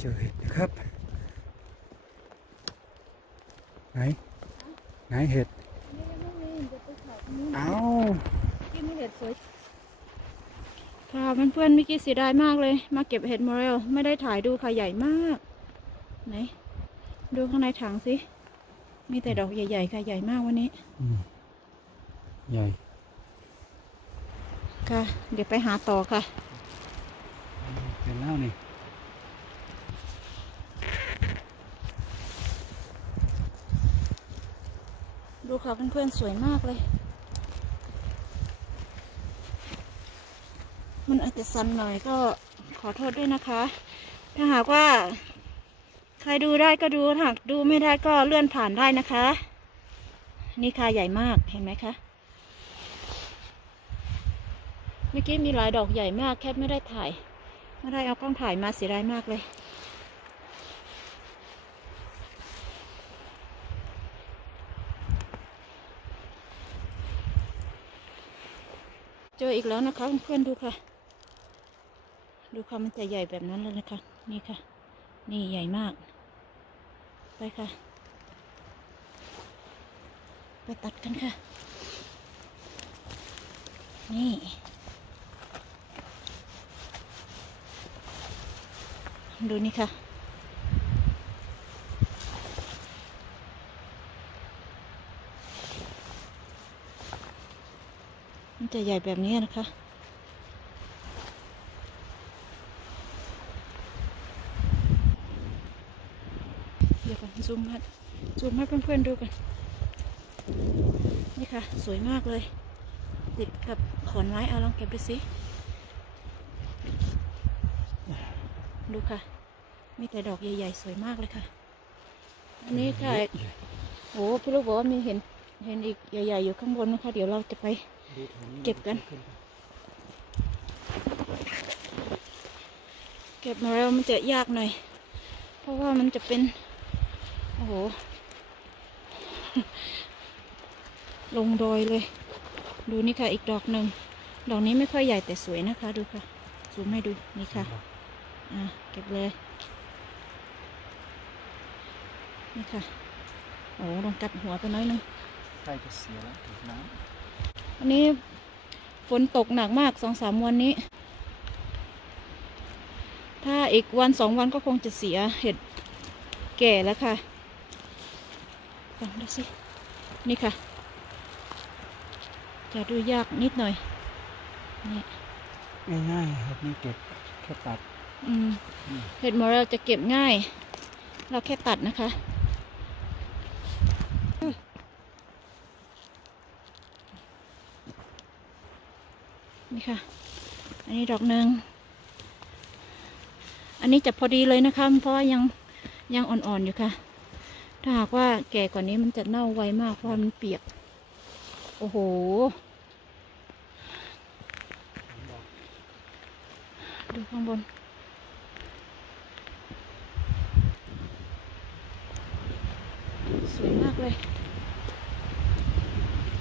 เจอเห็ดนะครับ ไหน ไหนเห็ดนี่ไม่มีเดี๋ยวไปขายตรงนี้เอ้ากินเห็ดสวยค่ะเพื่อนๆเมื่อกี้เสียดายมากเลย มาเก็บเห็ดโมเรลไม่ได้ถ่ายดูค่ะใหญ่มาก ไหน ดูข้างในถังสิ มีแต่ดอกใหญ่ๆค่ะใหญ่มากวันนี้อืมใหญ่ ค่ะ เดี๋ยวไปหาต่อค่ะ เป็นแล้วนี่ ค่ะเพื่อนๆสวยมากเลย มันอาจจะสั่นหน่อยก็ขอโทษด้วยนะคะ ถ้าหากว่า ใครดูได้ก็ดูหากดูไม่ได้ก็เลื่อนผ่านได้นะคะ นี่ค่ะใหญ่มากเห็นไหมคะเมื่อกี้มีหลายดอกใหญ่มากแคทไม่ได้ถ่าย ไม่ได้เอากล้องถ่ายมาเสียดายมากเลย เจออีกแล้วนะคะเพื่อนๆดูค่ะ ดูค่ะมันจะใหญ่แบบนั้นเลยนะคะ นี่ค่ะ นี่ใหญ่มาก ไปค่ะ ไปตัดกันค่ะ นี่ดูนี่ค่ะ มันจะใหญ่แบบนี้นะคะ เดี๋ยวกันซูมให้ซูมให้เพื่อนๆดูกันนี่ค่ะ สวยมากเลย ติดกับขอนไม้เอาลองเก็บดูสิ ดูค่ะ มีแต่ดอกใหญ่ๆ สวยมากเลยค่ะ อันนี้ค่ะโอ้พี่ลูกบอกว่ามีเห็นเห็นอีกใหญ่ ๆ อยู่ข้างบนนะคะ เดี๋ยวเราจะไป เก็บกัน เก็บมาแล้วมันจะยากหน่อย เพราะว่ามันจะเป็น โอ้โห ลงดอยเลย ดูนี่ค่ะอีกดอกหนึ่ง ดอกนี้ไม่ค่อยใหญ่แต่สวยนะคะ ดูค่ะซูมให้ดูนี่ค่ะ อะ เก็บเลย นี่ค่ะ โอ้ลองกัดหัวไปน้อยหนึงใกล้จะเสียแล้วถูกน้ำ วันนี้ฝนตกหนักมากสองสามวันนี้ ถ้าอีกวันสองวันก็คงจะเสียเห็ดแก่แล้วค่ะลองดูสิ นี่ค่ะ จะดูยากนิดหน่อย นี่ำง่ายๆครับนี่เก็บแค่ตัด อืมอืมเห็ดมอเรลจะเก็บง่าย เราแค่ตัดนะคะ นี่ค่ะ อันนี้ดอกหนึ่ง อันนี้จะพอดีเลยนะคะ เพราะว่ายังยังอ่อนๆอยู่ค่ะ ถ้าหากว่าแก่กว่านี้มันจะเน่าไวมากเพราะมันเปียก โอ้โห ดูข้างบนสวยมากเลย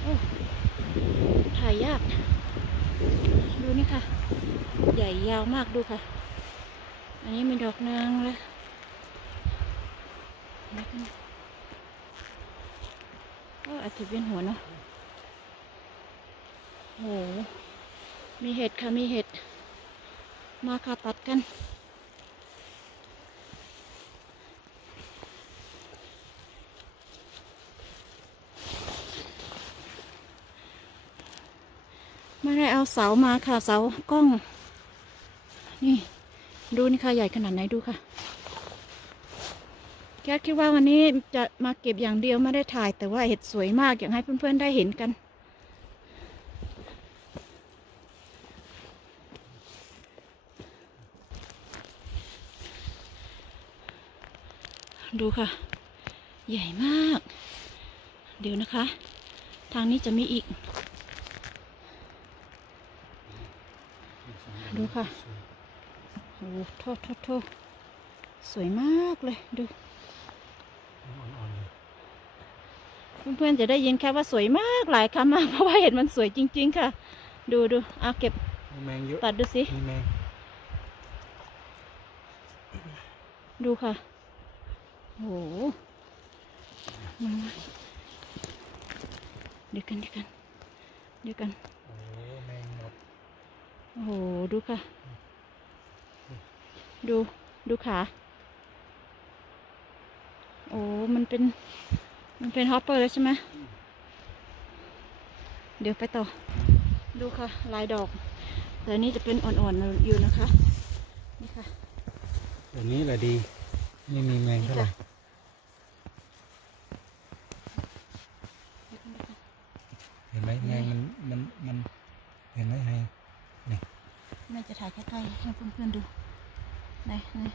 โอ้ ถ่ายยาก นี่ค่ะ ใหญ่ยาวมากดูค่ะ อันนี้มีดอกนางแล้วก็อาจจะเวียนหัวเนาะโห มีเห็ดค่ะ มีเห็ด มาค่ะตัดกัน ไม่ได้เอาเสามาค่ะ เสากล้อง นี่ ดูนี่ค่ะ ใหญ่ขนาดไหนดูค่ะ แก๊สคิดว่าวันนี้จะมาเก็บอย่างเดียวไม่ได้ถ่าย แต่ว่าเห็ดสวยมากอยากให้เพื่อนๆได้เห็นกัน ดูค่ะ ใหญ่มาก เดี๋ยวนะคะ ทางนี้จะมีอีก ดูค่ะโอ้โหโทษโทษโทษสวยมากเลยดูอ่อนๆเลยเพื่อนๆจะได้ยินแค่ว่าสวยมากหลายคำมากเพราะว่าเห็นมันสวยจริง ๆ ค่ะ ดูดูเอาเก็บมีแมงเยอะตัดดูสิมีแมงดูค่ะโอ้โหมามาเดี๋ยวกันเดี๋ยวกันเดี๋ยวกันโอ้แมงหมด โอ้โห ดูค่ะ ดู ดูขา โอ้ มันเป็น มันเป็นฮอปเปอร์แล้วใช่ไหม เดี๋ยวไปต่อ ดูค่ะ ลายดอก แต่อันนี้จะเป็นอ่อนๆอยู่นะคะ นี่ค่ะตัวนี้แหละดี ไม่มีแมงเท่าไหร่เห็นไหมแมงมันมันมันเห็นไหมไง แม่จะ ถ่ายใกล้ๆให้เพื่อนๆดูไหนไหน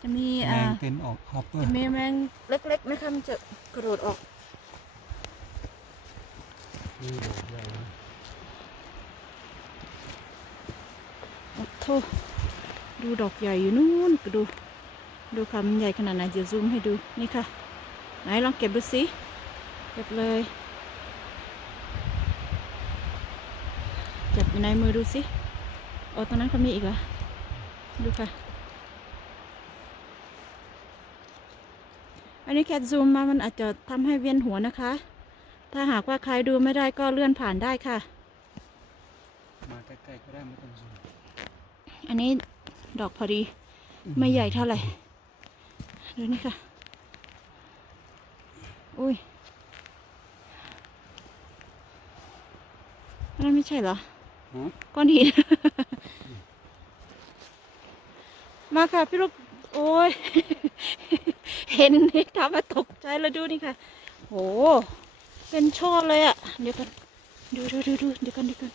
จะมีแมอ่างเป็นออกฮอปเปอจะร์มีแมงเล็กๆนะคะมันจะกระโดดออก นี่ดอกใหญ่นะโอ้โธ่ดูดอกใหญ่อยู่นู่นก็ดู ดูค่ะมันใหญ่ขนาดไหนเดี๋ยวซูมให้ดูนี่ค่ะ ไหนลองเก็บดูสิ เก็บเลยจับ อยู่ในมือดูสิโอ้ตรงนั้นก็มีอีกเหรอ ดูค่ะ อันนี้แคทซูมมามันอาจจะทำให้เวียนหัวนะคะ ถ้าหากว่าใครดูไม่ได้ก็เลื่อนผ่านได้ค่ะ มาใกล้ๆก็ได้ไม่ต้องซูมอันนี้ดอกพอดีไม่ใหญ่เท่าไหร่ ดูนี่ค่ะ อุ้ยนั่นไม่ใช่เหรอ ก้อนหิน มาค่ะพี่ลูกโอ้ย เห็นนี่ทำมาตกใจแล้วดูนี่ค่ะ โห เป็นช่อเลยอะ่ะ เดี๋ยวกันดูดูดูดูเดี๋ยวกันเดี๋ยวกัน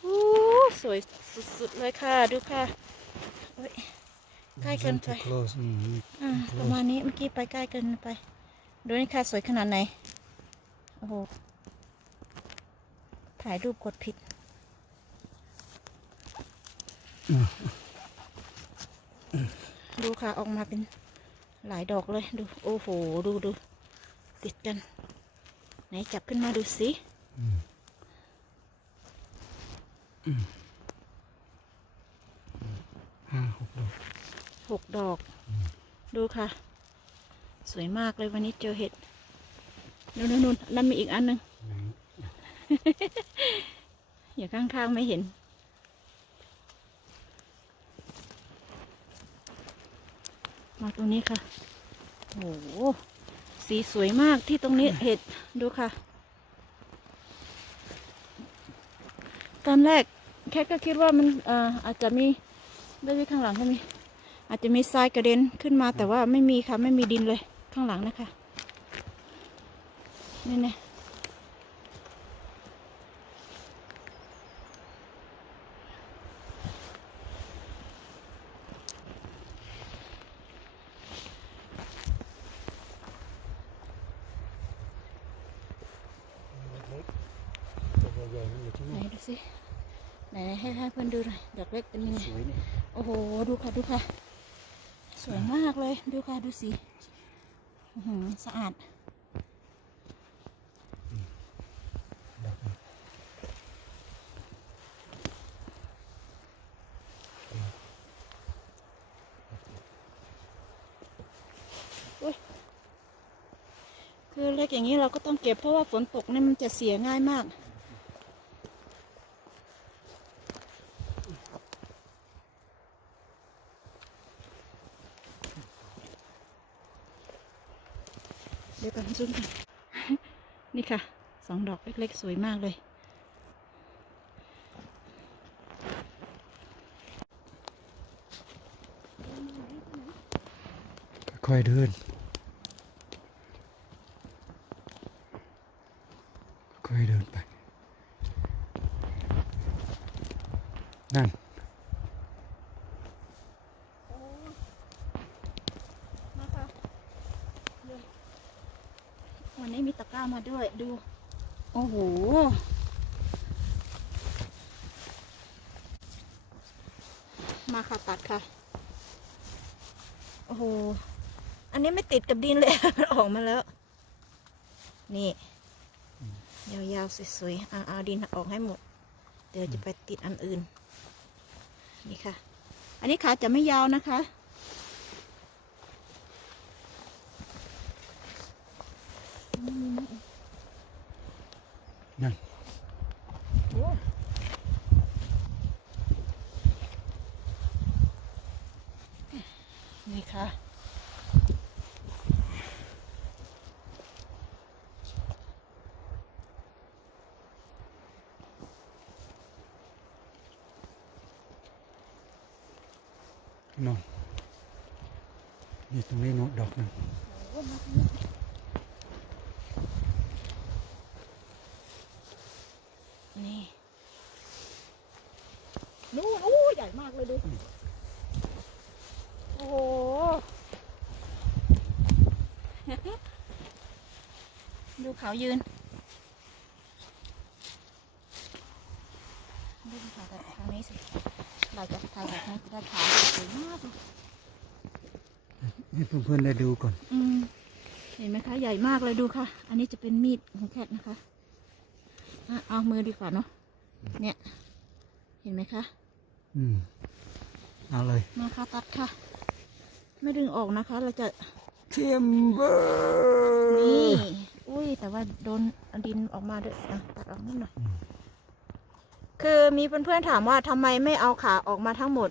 โอ้สวยสุดๆเลยค่ะดูค่ะโอ้ยใกล้เกินไป Too close อืมอ่าประมาณนี้เมื่อกี้ไปใกล้เกินไป ดูนี่ค่ะสวยขนาดไหน โอ้โห ถ่ายรูปกดผิด ดูค่ะออกมาเป็นหลายดอกเลยดูโอ้โหดูดูติดกัน ไหนจับขึ้นมาดูสิห้าหกดอกหกดอก ดูค่ะ สวยมากเลยวันนี้เจอเห็ดนู่นนู่นนั่นมีอีกอันหนึ่งอย่าข้างๆไม่เห็น มาตรงนี้ค่ะโอ้โหสีสวยมากที่ตรงนี้เห็ดดูค่ะ ตอนแรกแค่ก็คิดว่ามันเอ่ออาจจะมีได้ที่ข้างหลังก็มี อาจจะมีทรายกระเด็นขึ้นมาแต่ว่าไม่มีค่ะ ไม่มีดินเลยข้างหลังนะคะนี่นะ เล็กดอกใหญ่ๆมันอยู่ที่ ไหน นี่ ดู สิไหนๆให้ให้เพื่อนดูหน่อยดอกเล็กเป็นยังไงสวยนี่โอ้โหดูค่ะดูค่ะ สวยมากเลยดูค่ะดูสิอื้อหือสะอาดดอกนี้คือเล็กอย่างนี้เราก็ต้องเก็บเพราะว่าฝนตกเนี่ยมันจะเสียง่ายมาก เดี๋ยวกันซุ่มกันนี่ค่ะสองดอกเล็กๆ สวยมากเลย ค่อยๆเดินค่อยๆเดินไป นั่น มาค่ะดู วันนี้มีตะกร้ามาด้วยดู โอ้โห มาค่ะตัดค่ะ โอ้โห อันนี้ไม่ติดกับดินเลย มันออกมาแล้ว นี่ ยาวๆสวยๆเอาเอาดินออกให้หมด เดี๋ยวจะไปติดอันอื่น นี่ค่ะ อันนี้ขาจะไม่ยาวนะคะ นั่นนี่ค่ะ นอนนี่ตรงนี้นกดอกหนึ่ง นู่นโอ้ใหญ่มากเลยดู โอ้โห ดูเขายืน ดูเขาแต่ทางนี้สิเราจะถ่ายแบบนี้ได้ขาสวยมากเลยให้เพื่อนๆได้ดูก่อน อืมเห็นไหมคะ ใหญ่มากเลยดูค่ะ อันนี้จะเป็นมีดของแคทนะคะอะเอามือดีกว่าเนาะ เนี่ย เห็นไหมคะ อืมเอาเลยมาค่ะตัดค่ะ ไม่ดึงออกนะคะ เราจะเทียมเบอนี่ร์อุ้ยแต่ว่าโดนดินออกมาด้วยอะตัดออกนิดหน่อยคือมีเพื่อนๆถามว่าทำไมไม่เอาขาออกมาทั้งหมด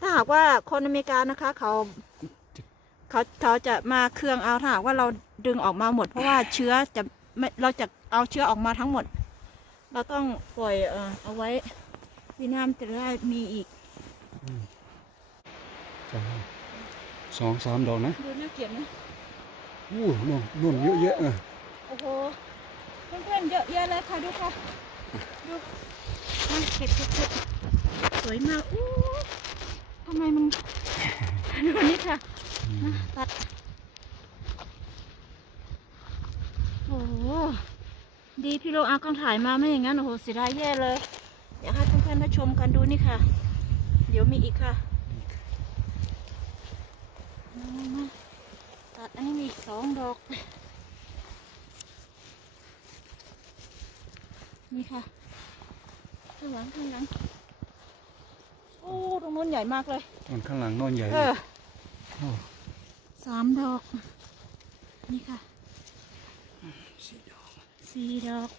ถ้าหากว่าคนอเมริกานะคะ เขาเขาเขาจะมาเครื่องเอาถ้าหากว่าเราดึงออกมาหมด เพราะว่าเชื้อจะไม่เราจะเอาเชื้อออกมาทั้งหมด เราต้องปล่อยเอ่อเอาไว้ พี่น้ำจะได้มีอีกจ้าสองสามดอกนะดูน่าเกลียดนะอู้นู่นนู่นเยอะแยะเออโอ้โหเพื่อนๆเยอะแยะเลยค่ะดูค่ะดูมาเก็บเก็บเก็บสวยมากอู้ทำไมมันดูนี่ค่ะมาตัดโอ้โหดีพี่โลเอากล้องถ่ายมาไม่อย่างนั้นโอ้โหเสียดายแย่เลย ชมกันดูนี่ค่ะ เดี๋ยวมีอีกค่ะมามาตัดอันนี้มีอีกสองดอก นี่ค่ะ ข้างหลังข้างหลัง โอ้ ตรงนู้นใหญ่มากเลยต้นข้างหลังโน่นใหญ่เอเลยอโอ้สามดอก นี่ค่ะสี่ดอกสี่ดอก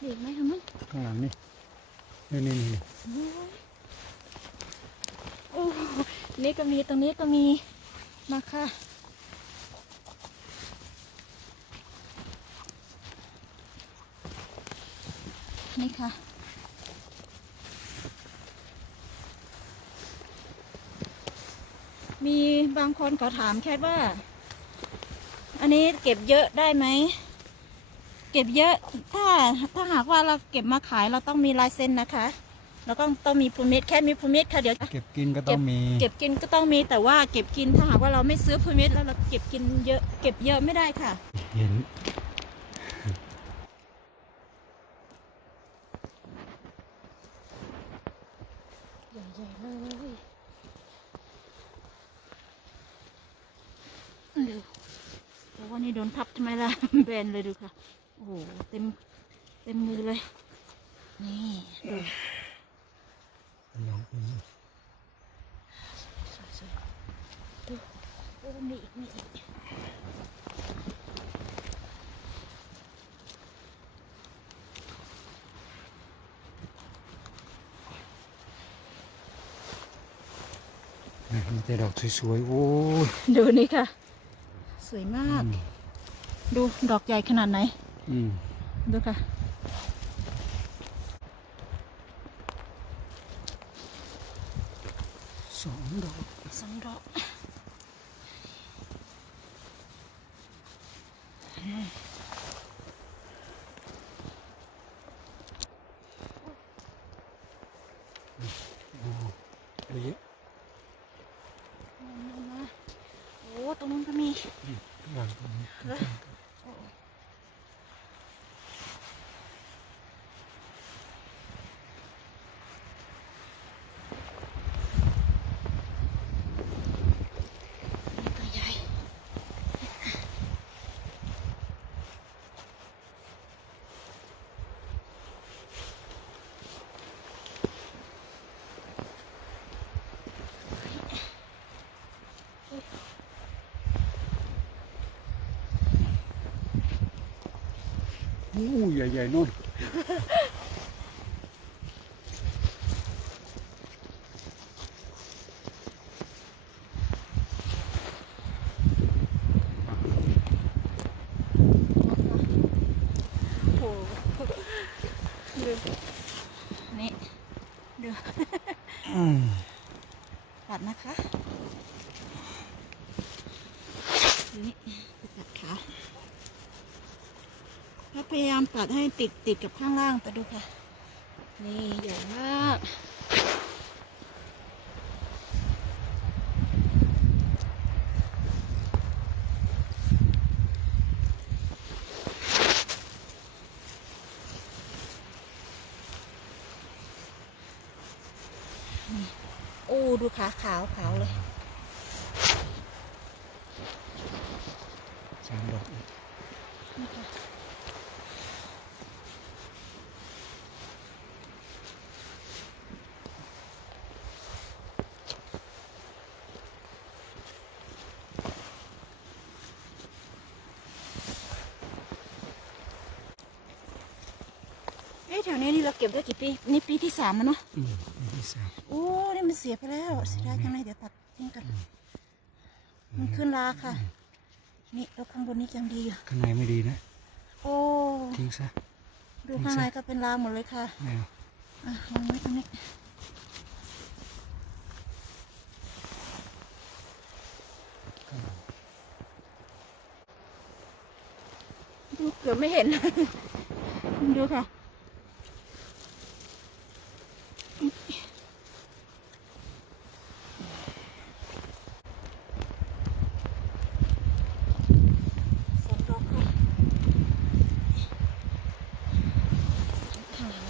เด็กไหมคะมั้งข้างหลังนี่ นี่นี่นี่โอ้นี่ก็มีตรงนี้ก็มีมาค่ะ นี่ค่ะมีบางคนเขาถามแค่ว่า อันนี้เก็บเยอะได้ไหม ก็บเยอะ ถ้าถ้าหากว่าเราเก็บมาขายเราต้องมีลายเซ็นนะคะ เราก็ต้องมีพูมิตแค่มีพูมิตค่ะเดี๋ยวเก็บกินก็ต้องมี เก็บกินก็ต้องมีแต่ว่าเก็บกินถ้าหากว่าเราไม่ซื้อพูมิตแล้วเราเก็บกินเยอะ เก็บเยอะไม่ได้ค่ะ เห็นใหญ่ๆเลยเร็วเพราะว่านี่โดนทับทำไมล่ะ แบนเลยดูค่ะ โอ้โหเต็มเต็มมือเลย นี่ดูลองดูสวยๆดูโอ้มีอีกมีอีกนี่มีแต่ดอกสวยๆ โอ้ยดูนี่ค่ะ สวยมาก ดูดอกใหญ่ขนาดไหนอืม ดูค่ะสองดอกสองดอกอืมเยอะแยะมามามาโอ้ตรงนู้นก็มีข้างหลังตรงนี้นี่ อู้ใหญ่ๆนู่นดู อืม ตัดนะคะดูนี่ตัดขาถ้าพยายาม ตัดให้ติดติดกับข้างล่างแต่ดูค่ะ นี่ใหญ่มากโอ้ดูขาขาวขาวเลย สามดอกอีก เอ้แถว นี้นี่เราเก็บได้กี่ปี นี่ปีที่สามแล้วเนาะอืมอันที่สามโอ้นี่มันเสียไปแล้วเสียดายจังเลยเดี๋ยวตัดทิ้งกัน มันขึ้นราค่ะ นี่แล้วข้างบนนี้ยังดีอยู่ ข้างในไม่ดีนะ โอ้ ทิ้งซะ ดูข้างในก็เป็นราหมดเลยค่ะไม่เอาอะวางไว้ตรงนี้ดูเกือบไม่เห็น ดูค่ะ สองดอกค่ะข้างหลัง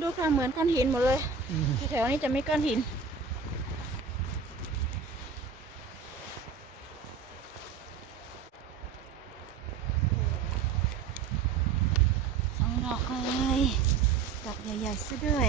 ดู ค่ะเหมือนก้อนหินหมดเลยอืมแถวๆนี้จะไม่ก้อนหิน สองดอกเลย ดอกใหญ่ๆซะด้วย